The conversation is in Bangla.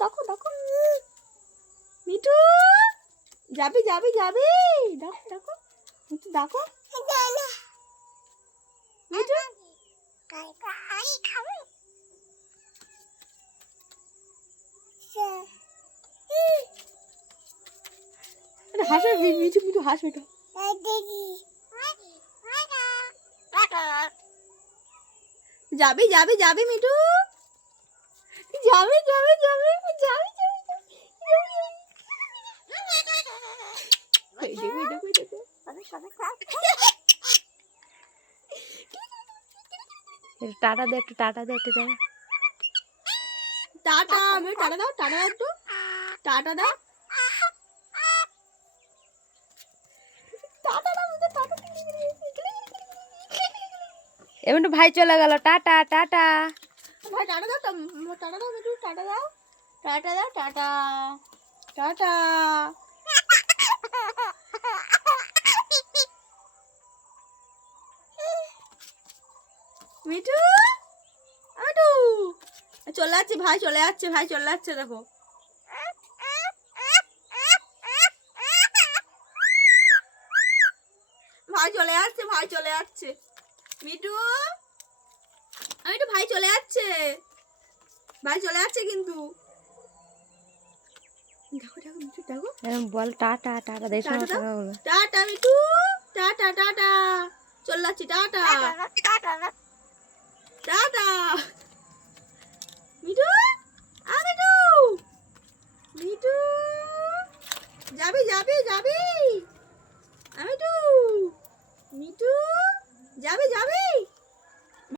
দেখো দেখো মিঠু যাবি যাবি যাবি দেখো দেখো মিঠু দেখো মিঠু হাসবে মিঠু মিঠু হাসবে তো যাবি যাবি যাবি মিঠু যাবি যাবি যাবি যাবি টাটা দে একটু টাটা দে একটু টাটা আমি টাটা দাও টাটা দাও একটু টাটা দাও টাটা দাও টাটা এমন ভাই চলে গেল টাটা টাটা ভাই টাটা দাও টাটা দাও একটু টাটা দাও টাটা দাও টাটা টাটা মিঠু মিঠু চলে যাচ্ছে ভাই চলে যাচ্ছে ভাই চলে যাচ্ছে দেখো ভাই চলে যাচ্ছে ভাই চলে যাচ্ছে মিঠু মিঠু ভাই চলে যাচ্ছে ভাই চলে যাচ্ছে কিন্তু দেখো দেখো মিঠু দেখো বল টাটা টাটা দেখ টাটা মিঠু টাটা টাটা চলে যাচ্ছি টাটা টাটা মিঠু মিঠু মিঠু যাবি যাবি যাবি মিঠু মিঠু যাবি যাবি